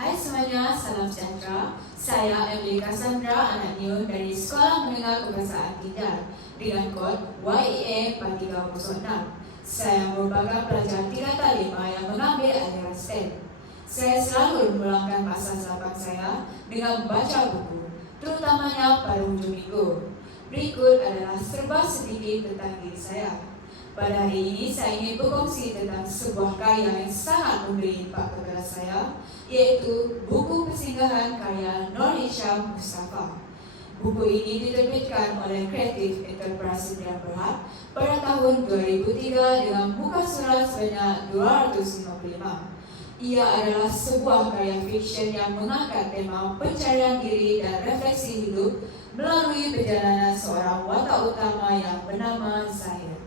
Hai semuanya, salam sejahtera. Saya Emily Cassandra, anak Niun dari Sekolah Menengah Kebahasaan Tidar dengan kod YEA 4306. Saya merupakan pelajar tingkatan 5 yang mengambil aliran STEM. Saya selalu memulangkan masa selapan saya dengan membaca buku, terutamanya pada hujung minggu. Berikut adalah serba sedikit tentang diri saya. Pada hari ini saya ingin berkongsi tentang sebuah karya yang sangat memberi impak kepada saya, yaitu buku persinggahan karya Nur Hisham Mustafa. Buku ini diterbitkan oleh Creative Enterprise Sdn Bhd pada tahun 2003 dengan muka surat sebanyak 255. Ia adalah sebuah karya fiksyen yang mengangkat tema pencarian diri dan refleksi hidup melalui perjalanan seorang watak utama yang bernama Zahir.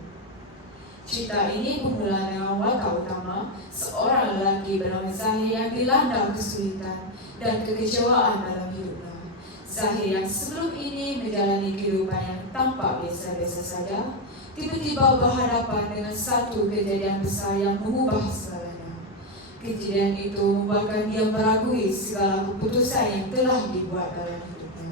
Cerita ini bermula dengan watak utama, seorang lelaki bernama Zahir yang dilanda kesulitan dan kekecewaan dalam hidupnya. Zahir yang sebelum ini menjalani kehidupan yang tampak biasa-biasa saja, tiba-tiba berhadapan dengan satu kejadian besar yang mengubah segalanya. Kejadian itu membuatkan dia meragui segala keputusan yang telah dibuat dalam hidupnya.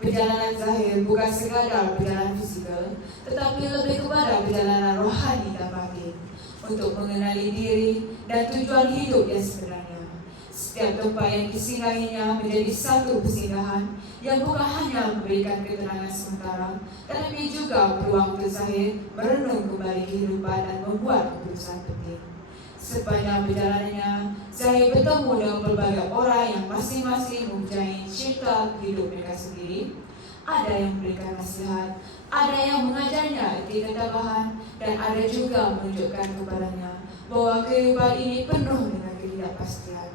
Perjalanan Zahir bukan sekadar perjalanan fisikal, tetapi lebih kepada perjalanan rohani dan batin untuk mengenali diri dan tujuan hidup yang sebenarnya. Setiap tempat yang disinggahinya menjadi satu persinggahan yang bukan hanya memberikan ketenangan sementara, tetapi juga peluang untuk Zahir merenung kembali kehidupan dan membuat keputusan penting. Sepanjang perjalanannya, Zahir bertemu dengan berbagai orang yang masing-masing mempunyai cerita hidup mereka sendiri. Ada yang memberikan nasihat, ada yang mengajarnya arti ketabahan, dan ada juga menunjukkan kepadanya bahwa kehidupan ini penuh dengan ketidakpastian.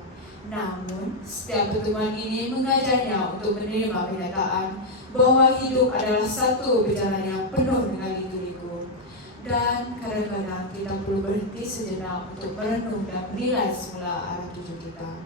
Namun, setiap pertemuan ini mengajarnya untuk menerima kenyataan bahwa hidup adalah satu perjalanan yang penuh dengan liku-liku. Dan kadang-kadang kita perlu berhenti sejenak untuk merenung dan menilai semula arah tuju kita.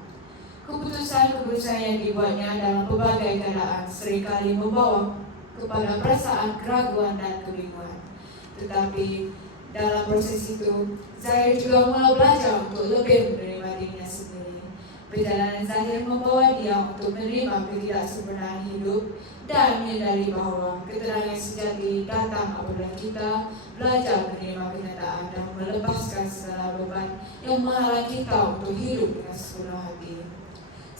Keputusan-keputusan yang dibuatnya dalam berbagai keadaan seringkali membawa kepada perasaan keraguan dan kebingungan. Tetapi dalam proses itu, Zahir juga mulai belajar untuk lebih menerima dirinya sendiri. Perjalanan Zahir membawa dia untuk menerima ketidaksempurnaan hidup dan menyadari bahawa ketenangan sejati datang apabila kita belajar menerima kenyataan dan melepaskan segala beban yang menghalang kita untuk hidup dengan sepenuh hati.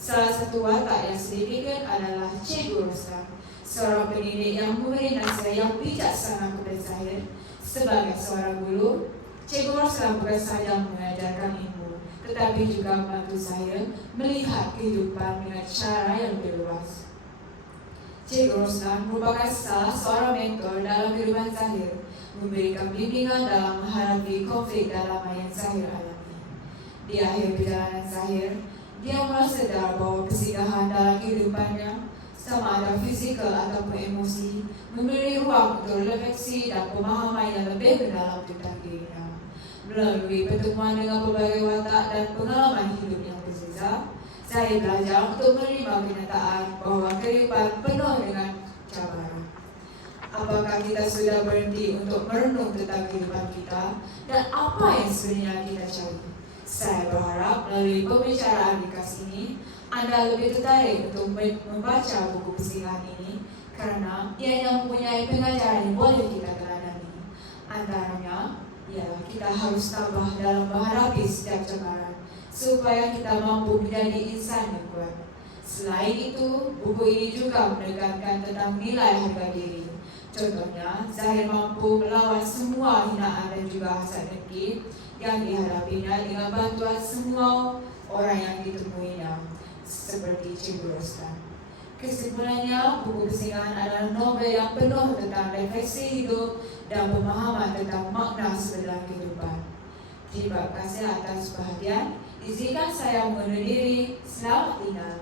Salah satu watak yang signifikan adalah Cikgu Roslan, seorang pendidik yang memberi nasihat yang bijaksana kepada Zahir. Sebagai seorang guru, Cikgu Roslan bukan sahaja mengajarkan ilmu, tetapi juga membantu Zahir melihat kehidupan dengan cara yang lebih luas. Cikgu Roslan merupakan salah seorang mentor dalam kehidupan Zahir, memberikan bimbingan dalam menghadapi konflik dalam yang Zahir alami. Di akhir perjalanan Zahir, dia mulai sadar bahawa persinggahan dalam kehidupannya, sama ada fizikal ataupun emosi, memberi ruang untuk refleksi dan pemahaman yang lebih mendalam tentang dirinya. Melalui pertemuan dengan berbagai watak dan pengalaman hidup yang berbeza, saya belajar untuk menerima kenyataan bahawa kehidupan penuh dengan cabaran. Apakah kita sudah berhenti untuk merenung tentang kehidupan kita dan apa yang sebenarnya kita cari? Saya berharap melalui pembicaraan ringkas ini, Anda lebih tertarik untuk membaca buku persinggahan ini karena ianya mempunyai pengajaran yang boleh kita teladani. Antaranya, ialah kita harus tabah dalam menghadapi setiap cabaran supaya kita mampu menjadi insan yang kuat. Selain itu, buku ini juga menekankan tentang nilai harga diri. Contohnya, Zahir mampu melawan semua hinaan dan juga hasad dengki yang dihadapinya dengan bantuan semua orang yang ditemuinya, seperti Cikgu Roslan. Kesimpulannya, buku persinggahan adalah novel yang penuh tentang refleksi hidup dan pemahaman tentang makna sebenar kehidupan. Terima kasih atas perhatian. Izinkan saya mengundur diri. Selamat tinggal.